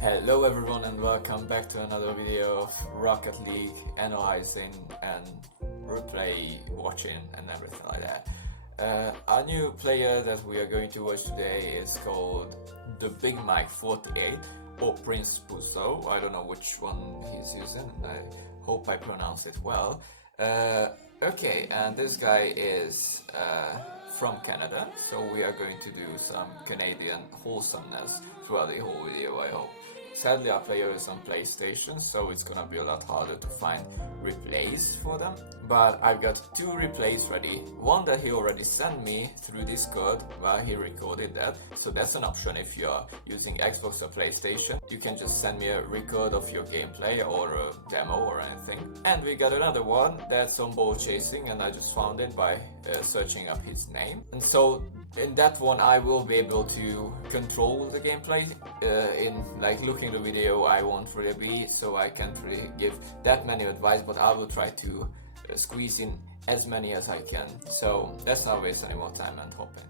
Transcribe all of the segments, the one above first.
Hello everyone and welcome back to another video of Rocket League analyzing and replay watching and everything like that. Our new player that we are going to watch today is called the Big Mike 48 or Prince Puso. I don't know which one he's using. I hope I pronounced it well. Okay, and this guy is from Canada, so we are going to do some Canadian wholesomeness throughout the whole video, I hope. Sadly, our player is on PlayStation, so it's gonna be a lot harder to find replays for them. But I've got two replays ready. One that he already sent me through Discord while he recorded that. So that's an option if you're using Xbox or PlayStation. You can just send me a record of your gameplay or a demo or anything. And we got another one that's on ball chasing, and I just found it by searching up his name. And so in that one I will be able to control the gameplay. In like looking the video I won't really be, so I can't really give that many advice, but I will try to squeeze in as many as I can. So let's not waste any more time and hop in.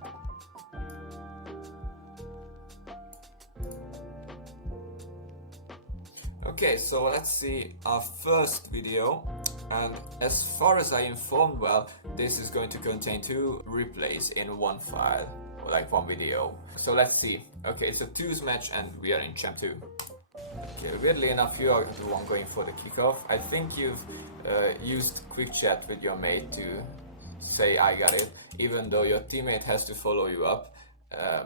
Okay, so let's see our first video, and as far as I informed, well, this is going to contain two replays in one file, or like one video. So let's see. Okay, it's a twos match and we are in Champ2. Okay, weirdly enough, you are the one going for the kickoff. I think you've used quick chat with your mate to say I got it, even though your teammate has to follow you up,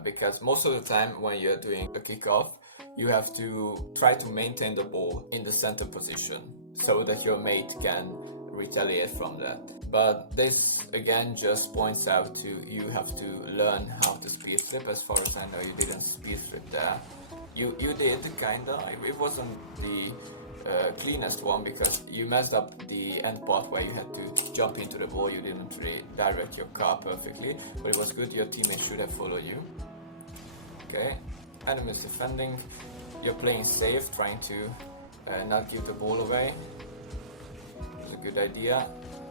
because most of the time when you're doing a kickoff, you have to try to maintain the ball in the center position so that your mate can retaliate from that. But this again just points out to you have to learn how to speed flip. As far as I know, you didn't speed flip there. You did, kinda. It wasn't the cleanest one because you messed up the end part where you had to jump into the ball. You didn't really direct your car perfectly, but it was good. Your teammate should have followed you. Okay, enemies defending. You're playing safe, trying to not give the ball away. It's a good idea.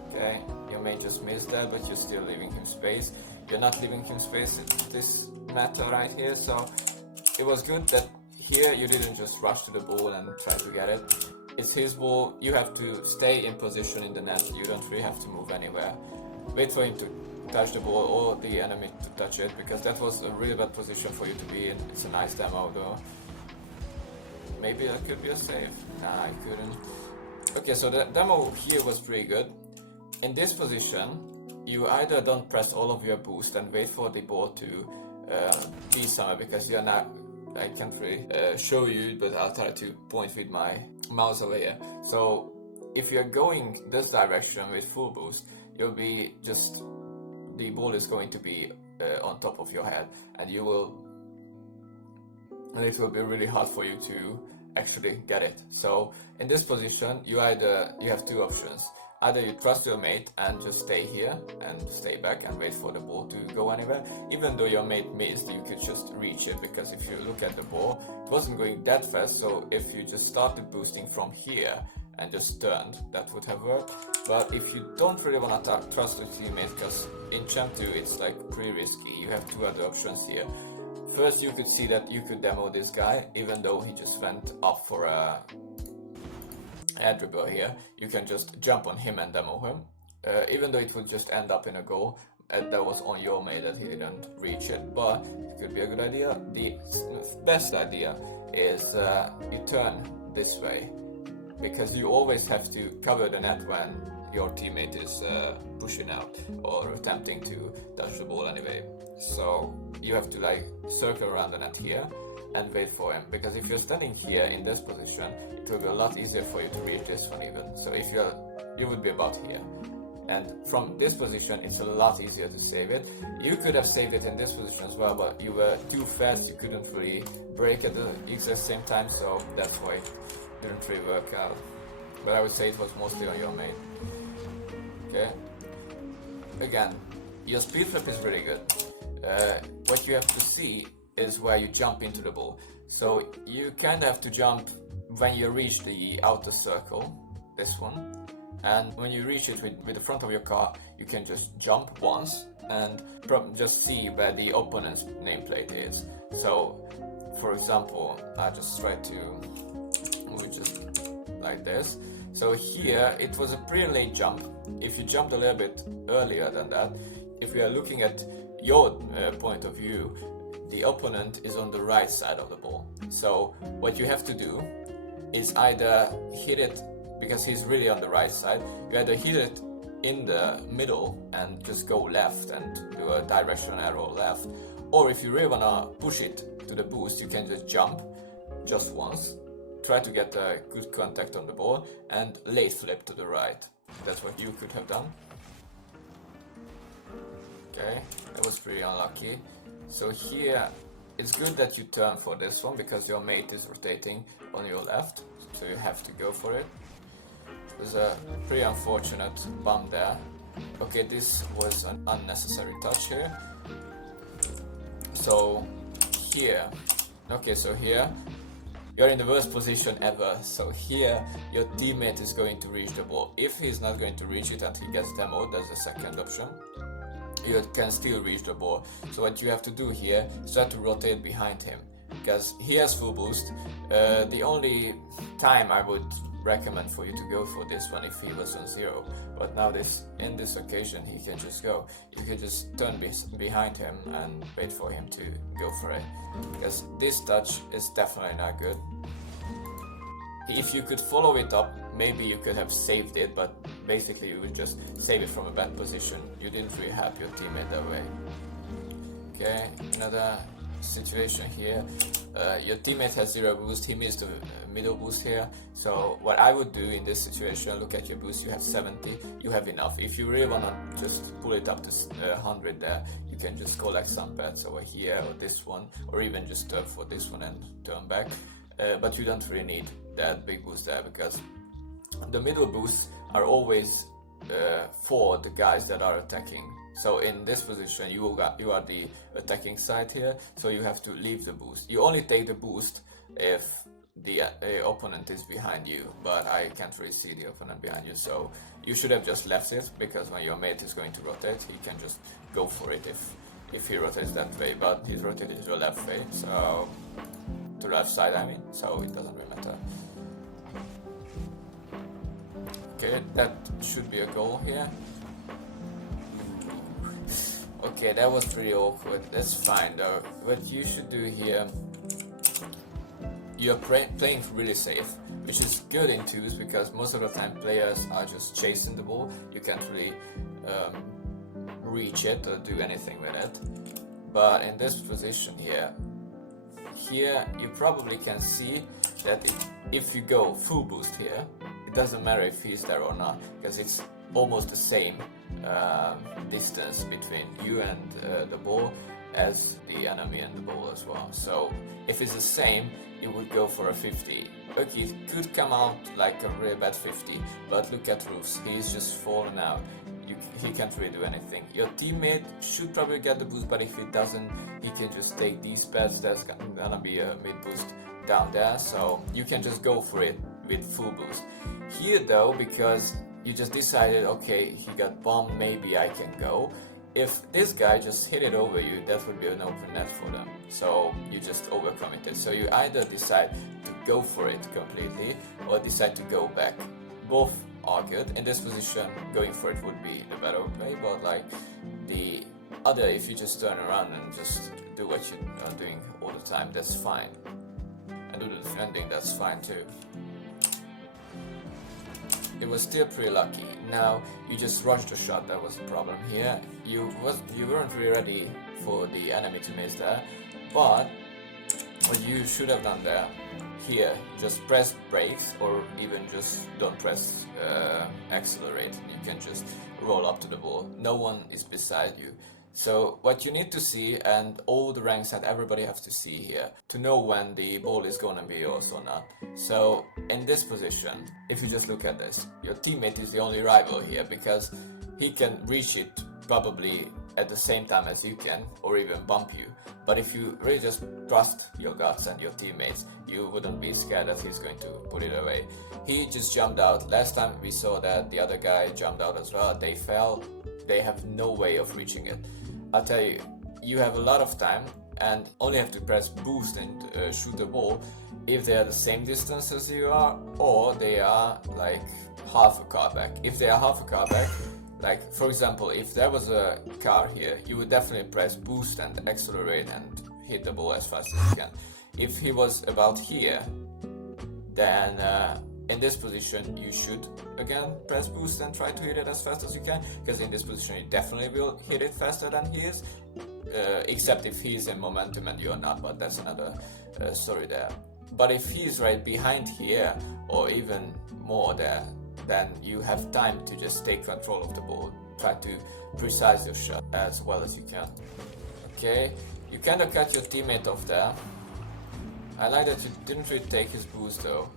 Okay, your mate just missed that, but you're still leaving him space. You're not leaving him space in this matter right here, so it was good that here you didn't just rush to the ball and try to get it. It's his ball, you have to stay in position in the net, you don't really have to move anywhere. Wait for him to touch the ball or the enemy to touch it, because that was a really bad position for you to be in. It's a nice demo though. Maybe that could be a save. Nah, I couldn't. Okay, so the demo here was pretty good. In this position, you either don't press all of your boost and wait for the ball to be somewhere, because you're not, I can't really show you, but I'll try to point with my mouse over here. So if you're going this direction with full boost, you'll be just, the ball is going to be on top of your head, and it will be really hard for you to actually get it. So in this position, you have two options. Either you trust your mate and just stay here and stay back and wait for the ball to go anywhere. Even though your mate missed, you could just reach it, because if you look at the ball, it wasn't going that fast. So if you just started boosting from here and just turned, that would have worked. But if you don't really want to trust your teammate, because in Champ2 it's like pretty risky, you have two other options here. First, you could see that you could demo this guy, even though he just went up for a air dribble here. You can just jump on him and demo him, even though it would just end up in a goal. That was on your mate that he didn't reach it, but it could be a good idea. The best idea is you turn this way, because you always have to cover the net when your teammate is pushing out or attempting to touch the ball anyway. So you have to like circle around the net here and wait for him, because if you're standing here in this position, it will be a lot easier for you to reach this one even. So if you would be about here, and from this position it's a lot easier to save it. You could have saved it in this position as well, but you were too fast, you couldn't really break at the exact same time, so that's why it didn't really work out. But I would say it was mostly on your mate. Okay, again, your speed flip is really good. What you have to see is where you jump into the ball. So you kind of have to jump when you reach the outer circle, this one, and when you reach it with the front of your car, you can just jump once and just see where the opponent's nameplate is. So for example, I just try to move it just like this. So here it was a pretty late jump. If you jumped a little bit earlier than that, if we are looking at your point of view, the opponent is on the right side of the ball. So what you have to do is either hit it, because he's really on the right side, you either hit it in the middle and just go left and do a direction arrow left, or if you really wanna push it to the boost, you can just jump just once, try to get a good contact on the ball, and late flip to the right. That's what you could have done. Okay, that was pretty unlucky. So here, it's good that you turn for this one because your mate is rotating on your left, so you have to go for it. There's a pretty unfortunate bump there. Okay, this was an unnecessary touch here. So here, okay, so here, you're in the worst position ever. So here, your teammate is going to reach the ball. If he's not going to reach it and he gets demoed, that's the second option. You can still reach the ball. So what you have to do here is try to rotate behind him, because he has full boost. The only time I would recommend for you to go for this one if he was on 0, but now in this occasion he can just go. You can just turn behind him and wait for him to go for it, because this touch is definitely not good. If you could follow it up, maybe you could have saved it, but basically you would just save it from a bad position. You didn't really help your teammate that way. Okay, another situation here. Your teammate has 0 boost, he missed the middle boost here. So what I would do in this situation, look at your boost, you have 70, you have enough. If you really wanna just pull it up to 100 there, you can just collect some pads over here or this one, or even just turn for this one and turn back. But you don't really need that big boost there, because the middle boosts are always for the guys that are attacking. So in this position, you are the attacking side here, so you have to leave the boost. You only take the boost if the opponent is behind you, but I can't really see the opponent behind you, so you should have just left it, because when your mate is going to rotate, he can just go for it if he rotates that way, but he's rotated to the left way, so to the left side I mean, so it doesn't really matter. Okay, that should be a goal here. Okay, that was pretty awkward. That's fine though. What you should do here, you're playing really safe, which is good in twos, because most of the time players are just chasing the ball. You can't really reach it or do anything with it. But in this position here you probably can see that if you go full boost here, it doesn't matter if he's there or not, because it's almost the same distance between you and the ball as the enemy and the ball as well. So if it's the same, you would go for a 50. Okay, it could come out like a really bad 50, but look at Roos, he's just fallen out. He can't really do anything. Your teammate should probably get the boost, but if he doesn't, he can just take these pads. There's gonna be a mid boost down there, so you can just go for it with full boost. Here though, because you just decided, okay, he got bombed, maybe I can go. If this guy just hit it over you, that would be an open net for them. So you just overcommitted. So you either decide to go for it completely or decide to go back. Both are good. In this position, going for it would be the better play, but like the other, if you just turn around and just do what you are doing all the time, that's fine. And do the defending, that's fine too. It was still pretty lucky. Now you just rushed the shot, that was the problem here. You weren't really ready for the enemy to miss there, but what you should have done there, here, just press brakes, or even just don't press accelerate. You can just roll up to the ball. No one is beside you. So what you need to see, and all the ranks that everybody has to see here, to know when the ball is gonna be yours or not. So in this position, if you just look at this, your teammate is the only rival here, because he can reach it probably at the same time as you can, or even bump you. But if you really just trust your guts and your teammates, you wouldn't be scared that he's going to put it away. He just jumped out. Last time we saw that the other guy jumped out as well. They fell. They have no way of reaching it. I'll tell you, you have a lot of time, and only have to press boost and shoot the ball if they are the same distance as you are, or they are like half a car back. If they are half a car back, like for example, if there was a car here, you would definitely press boost and accelerate and hit the ball as fast as you can. If he was about here, then in this position you should again press boost and try to hit it as fast as you can, because in this position you definitely will hit it faster than he is, except if he's in momentum and you're not, but that's another story there. But if he's right behind here, or even more there, then you have time to just take control of the ball, try to precise your shot as well as you can. Okay, you kind of cut your teammate off there. I like that you didn't really take his boost though.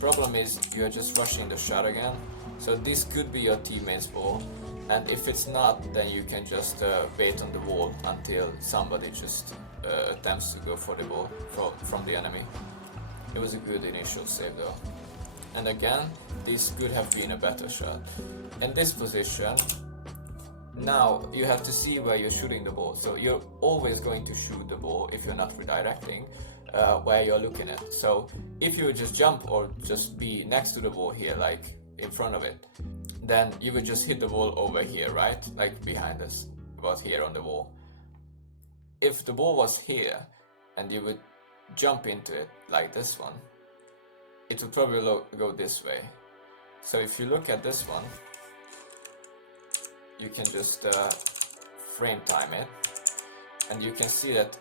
Problem is you're just rushing the shot again, so this could be your teammate's ball, and if it's not, then you can just wait on the wall until somebody just attempts to go for the ball from the enemy. It was a good initial save though. And again, this could have been a better shot. In this position, now you have to see where you're shooting the ball. So you're always going to shoot the ball, if you're not redirecting, where you're looking at. So if you would just jump or just be next to the ball here, like in front of it, then you would just hit the ball over here, right? Like behind us, about here on the wall. If the ball was here and you would jump into it like this one, it would probably go this way. So if you look at this one, you can just frame time it, and you can see that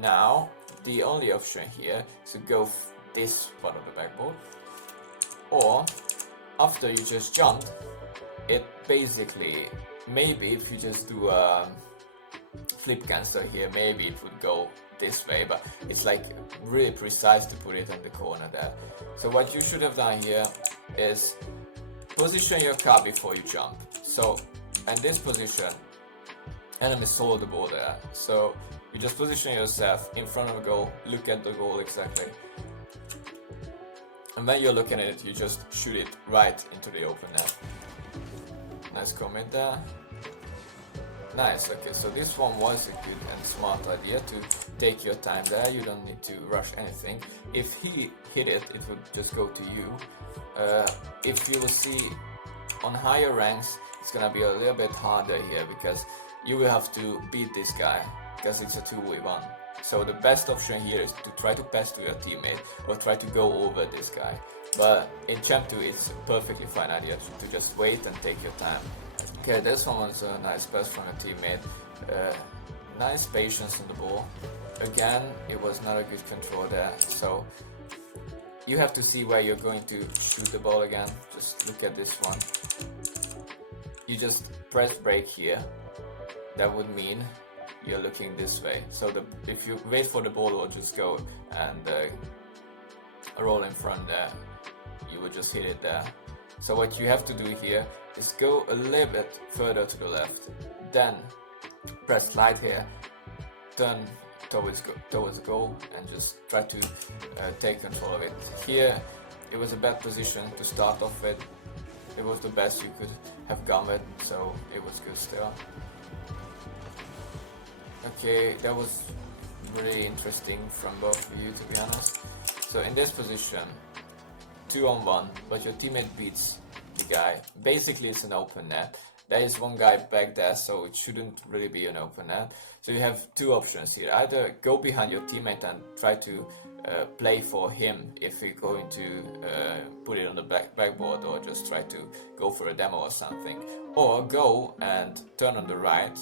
now the only option here is to go this part of the backboard, or after you just jumped, it basically, maybe if you just do a flip cancel here, maybe it would go this way, but it's like really precise to put it in the corner there. So what you should have done here is position your car before you jump. So in this position, enemy saw the ball there, so you just position yourself in front of the goal, look at the goal exactly, and when you're looking at it, you just shoot it right into the open net. Nice comment there. Nice, okay, so this one was a good and smart idea to take your time there. You don't need to rush anything. If he hit it, it would just go to you. If you will see on higher ranks, it's gonna be a little bit harder here, because you will have to beat this guy, because it's a 2v1. So the best option here is to try to pass to your teammate, or try to go over this guy. But in Champ2 it's a perfectly fine idea to just wait and take your time. Okay, this one was a nice pass from a teammate. Nice patience on the ball. Again, it was not a good control there, so you have to see where you're going to shoot the ball again. Just look at this one. You just press brake here. That would mean you're looking this way. So if you wait for the ball, it will just go and roll in front there. You would just hit it there. So what you have to do here is go a little bit further to the left, then press slide here, turn towards goal, and just try to take control of it. Here it was a bad position to start off with. It was the best you could have gone with, so it was good still. Okay, that was really interesting from both of you, to be honest. So in this position, 2-on-1, but your teammate beats the guy. Basically it's an open net. There is one guy back there, so it shouldn't really be an open net. So you have two options here. Either go behind your teammate and try to play for him if you're going to put it on the backboard, or just try to go for a demo or something. Or go and turn on the right,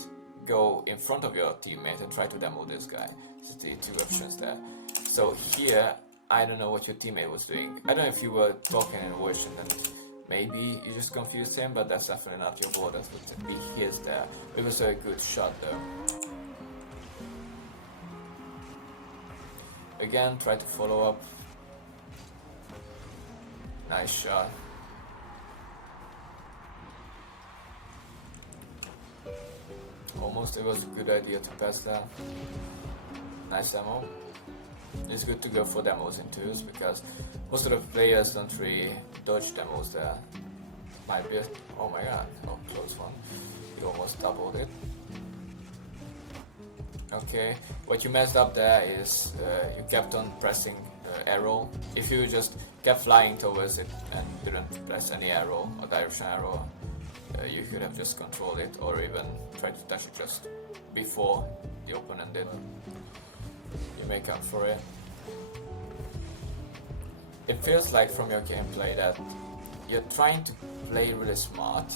go in front of your teammate and try to demo this guy. So the two options there. So here, I don't know what your teammate was doing. I don't know if you were talking in voice and then maybe you just confused him, but that's definitely not your ball. That would be his there. It was a good shot though. Again, try to follow up. Nice shot. Almost, it was a good idea to pass that. Nice demo. It's good to go for demos in twos, because most of the players don't really dodge demos there. Might be a, oh my god, oh, close one. You almost doubled it. Okay, what you messed up there is you kept on pressing arrow. If you just kept flying towards it and didn't press any arrow or direction arrow, you could have just controlled it, or even tried to touch it just before the opponent did. You make up for it. It feels like from your gameplay that you're trying to play really smart,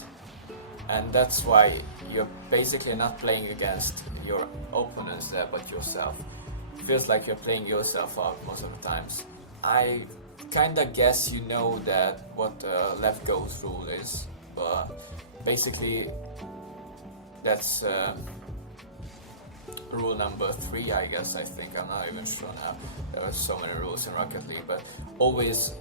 and that's why you're basically not playing against your opponents there but yourself. It feels like you're playing yourself out most of the times. I kinda guess you know that what left goes rule is, but basically that's rule number 3, I guess. I think, I'm not even sure now. There are so many rules in Rocket League, but always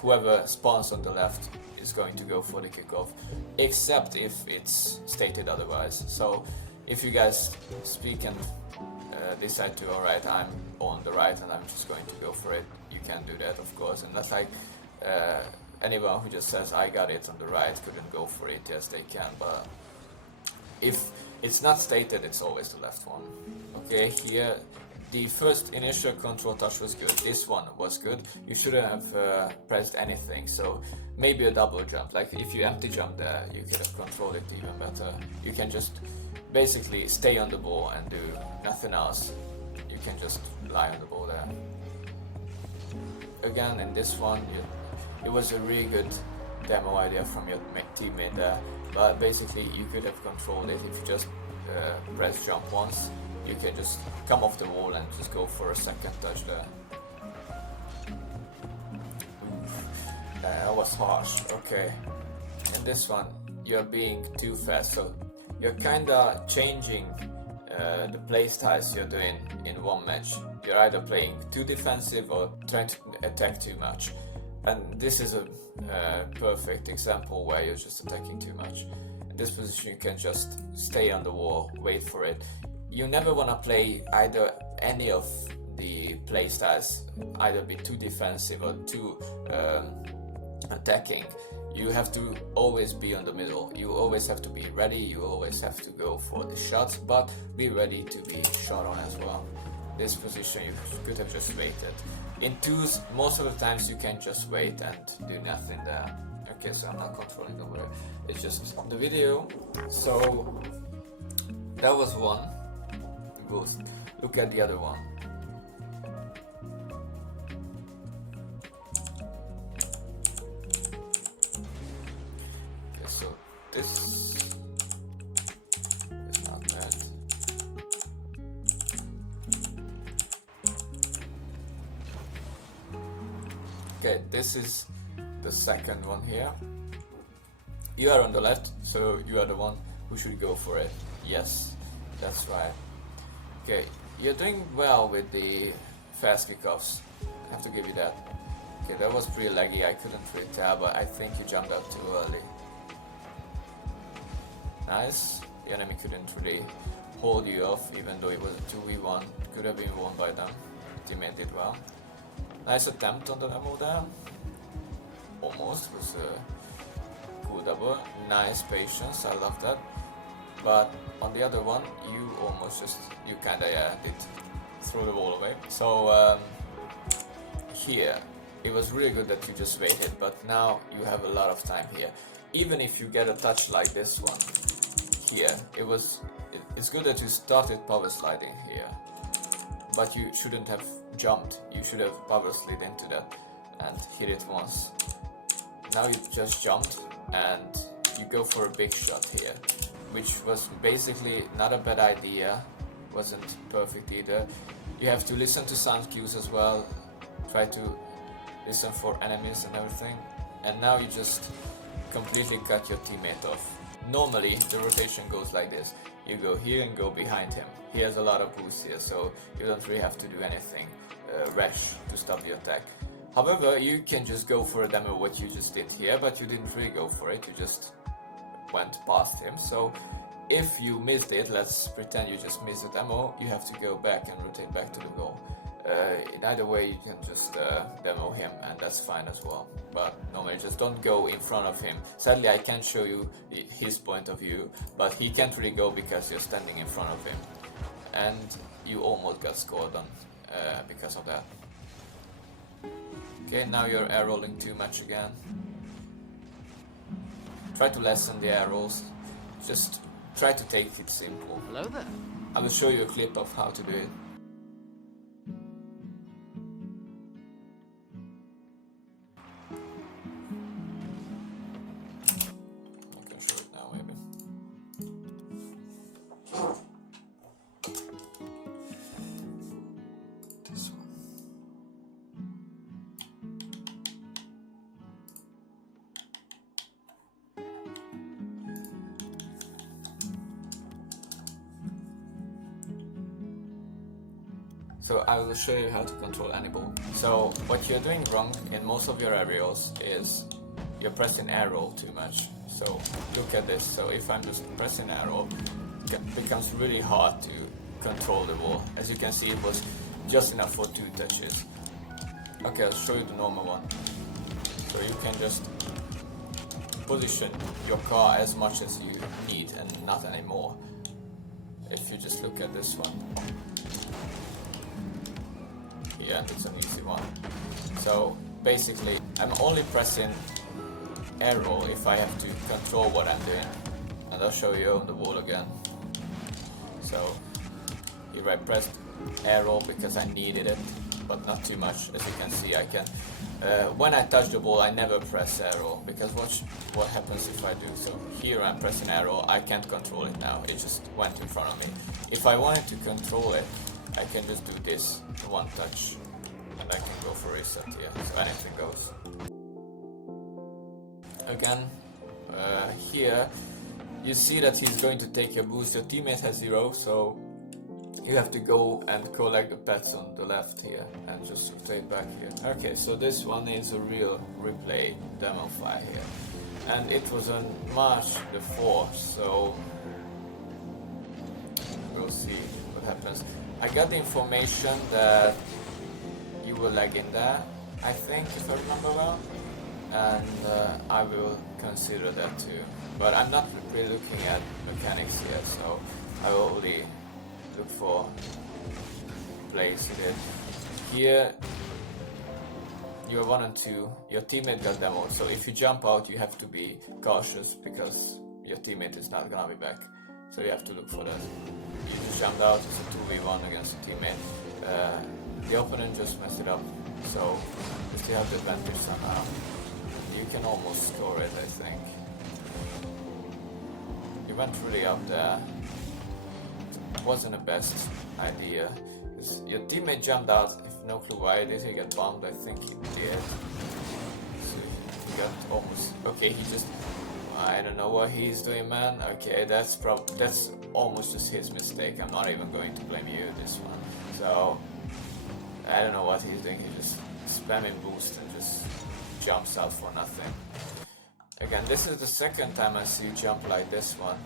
whoever spawns on the left is going to go for the kickoff, except if it's stated otherwise. So if you guys speak and decide to, alright, I'm on the right and I'm just going to go for it, you can do that, of course. And that's like anyone who just says I got it on the right couldn't go for it. Yes, they can, but if it's not stated, it's always the left one. Okay, here the first initial control touch was good. This one was good. You shouldn't have pressed anything. So maybe a double jump. Like if you empty jump there, you could have controlled it even better. You can just basically stay on the ball and do nothing else. You can just lie on the ball there. Again, in this one, it was a really good demo idea from your teammate there. But basically, you could have controlled it if you just press jump once. You can just come off the wall and just go for a second touch there. That was harsh. Okay. In this one, you're being too fast, so you're kinda changing the play styles you're doing in one match. You're either playing too defensive or trying to attack too much. And this is a perfect example where you're just attacking too much. In this position, you can just stay on the wall, wait for it. You never want to play either any of the play styles, either be too defensive or too attacking. You have to always be on the middle. You always have to be ready. You always have to go for the shots, but be ready to be shot on as well. This position, you could have just waited. In twos, most of the times you can just wait and do nothing there. Okay, so I'm not controlling over it. It's just the video. So that was one. Look at the other one. Okay, so this is not bad. Okay, this is the second one here. You are on the left, so you are the one who should go for it. Yes, that's right. Okay, you're doing well with the fast kickoffs. I have to give you that. Okay, that was pretty laggy. I couldn't really tell, but I think you jumped out too early. Nice. The enemy couldn't really hold you off, even though it was a 2v1. Could have been won by them. Teammate did well. Nice attempt on the demo there. Almost was a cool double. Nice patience. I love that. But on the other one, you almost just, you kinda did throw the ball away. So here, it was really good that you just waited, but now you have a lot of time here. Even if you get a touch like this one here, it's good that you started power sliding here, but you shouldn't have jumped. You should have power slid into that and hit it once. Now you just jumped and you go for a big shot here, which was basically not a bad idea, wasn't perfect either. You have to listen to sound cues as well, try to listen for enemies and everything. And now you just completely cut your teammate off. Normally the rotation goes like this. You go here and go behind him. He has a lot of boost here, so you don't really have to do anything rash to stop the attack. However, you can just go for a demo what you just did here, but you didn't really go for it, you just went past him. So if you missed it, let's pretend you just missed the demo, you have to go back and rotate back to the goal. In either way, you can just demo him, and that's fine as well. But normally just don't go in front of him. Sadly, I can't show you his point of view, but he can't really go because you're standing in front of him. and you almost got scored on because of that. Okay, now you're air rolling too much again. Try to lessen the air rolls. Just try to take it simple. Hello there. I will show you a clip of how to do it. I can show it now, maybe. This one. So I will show you how to control any ball. So what you're doing wrong in most of your aerials is you're pressing air roll too much. So look at this. So if I'm just pressing air roll, it becomes really hard to control the ball. As you can see, it was just enough for 2 touches. Okay, I'll show you the normal one. So you can just position your car as much as you need and not anymore. If you just look at this one. Yeah, it's an easy one. So basically, I'm only pressing air roll if I have to control what I'm doing. And I'll show you on the wall again. So here I pressed air roll because I needed it, but not too much. As you can see, I can. When I touch the ball, I never press air roll because watch what happens if I do. So here I'm pressing air roll. I can't control it now. It just went in front of me. If I wanted to control it, I can just do this, 1 touch, and I can go for reset here, so anything goes. Again, here, you see that he's going to take your boost. Your teammate has 0, so you have to go and collect the pets on the left here, and just rotate back here. Okay, so this one is a real replay demo file here, and it was on March the 4th, so we'll see what happens. I got the information that you were lagging there, I think, if I remember well, and I will consider that too. But I'm not really looking at mechanics here, so I will only look for plays you did. Here, you're 1 and 2, your teammate got demoed, so if you jump out, you have to be cautious because your teammate is not gonna be back. So you have to look for that. You just jumped out, it's a 2v1 against a teammate. The opponent just messed it up, so you still have the advantage somehow. You can almost score it, I think. You went really up there. It wasn't the best idea. Your teammate jumped out, if no clue why. Did he get bombed? I think he did. So he got almost... Okay, he just... I don't know what he's doing, man. Okay, that's almost just his mistake. I'm not even going to blame you this one. So I don't know what he's doing. He just spamming boost and just jumps out for nothing. Again, this is the second time I see you jump like this one.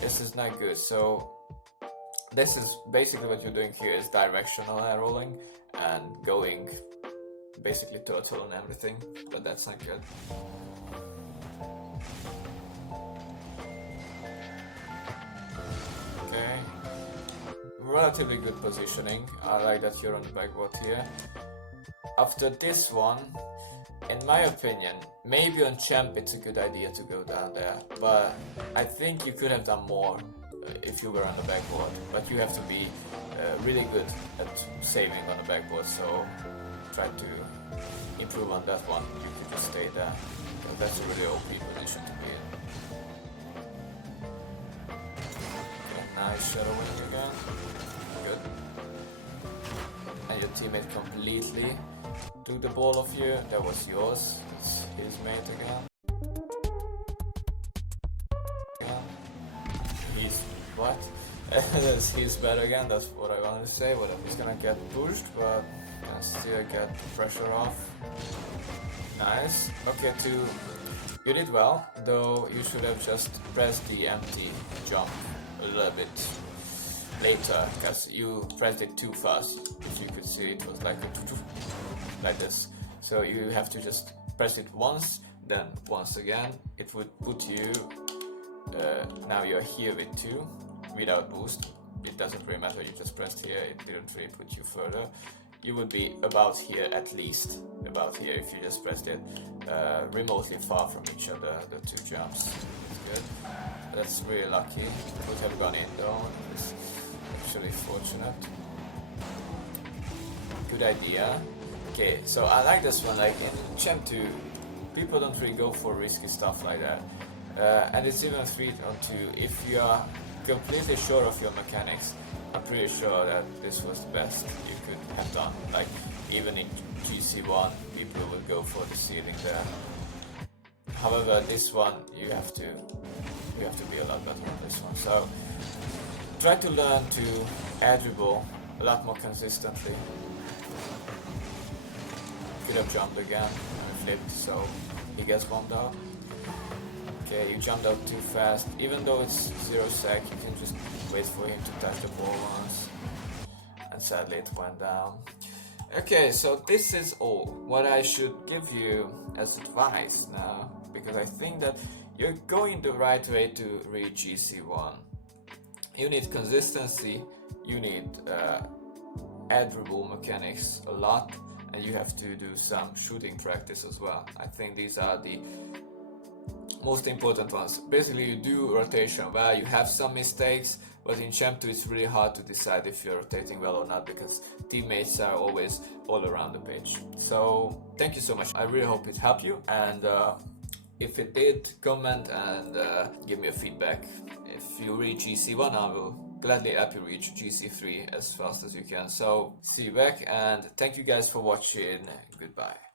This is not good. So this is basically what you're doing here is directional air rolling and going basically turtle and everything, but that's not good. Okay, relatively good positioning. I like that you're on the backboard here. After this one, in my opinion, maybe on Champ it's a good idea to go down there, but I think you could have done more if you were on the backboard, but you have to be really good at saving on the backboard, so try to improve on that one. You could just stay there, because that's a really OP position to be in. Nice shadowing again. Good. And your teammate completely took the ball off you. That was yours. It's his mate again. He's what? He's bad again. That's what I wanted to say. Whatever. He's gonna get pushed, but can still get pressure off. Nice. Okay, you did well, though you should have just pressed the empty jump a little bit later, because you pressed it too fast. If you could see, it was like this. So you have to just press it once, then once again. It would put you, now you're here with 2, without boost. it doesn't really matter, you just pressed here, it didn't really put you further. You would be about here, at least about here, if you just pressed it remotely far from each other, the two jumps. That's good. That's really lucky. Would have gone in though. It's actually fortunate. Good idea. Okay, so I like this one. Like in Champ2, people don't really go for risky stuff like that. And it's even 3-on-2. If you are completely sure of your mechanics, I'm pretty sure that this was the best you could have done. Like even in GC1, people would go for the ceiling there. However, this one you have to be a lot better on this one. So try to learn to air dribble a lot more consistently. Could have jumped again and flipped, so he gets bombed out. Okay, you jumped out too fast. Even though it's 0 sec, you can just wait for him to touch the ball once. And sadly it went down. Okay, so this is all what I should give you as advice now, because I think that you're going the right way to reach GC1. You need consistency, you need air dribble mechanics a lot, and you have to do some shooting practice as well. I think these are the most important ones. Basically, you do rotation well, you have some mistakes, but in Champ2 it's really hard to decide if you're rotating well or not, because teammates are always all around the pitch. So thank you so much. I really hope it helped you, and if it did, comment and give me a feedback. If you reach GC1, I will gladly help you reach GC3 as fast as you can. So see you back, and thank you guys for watching. Goodbye.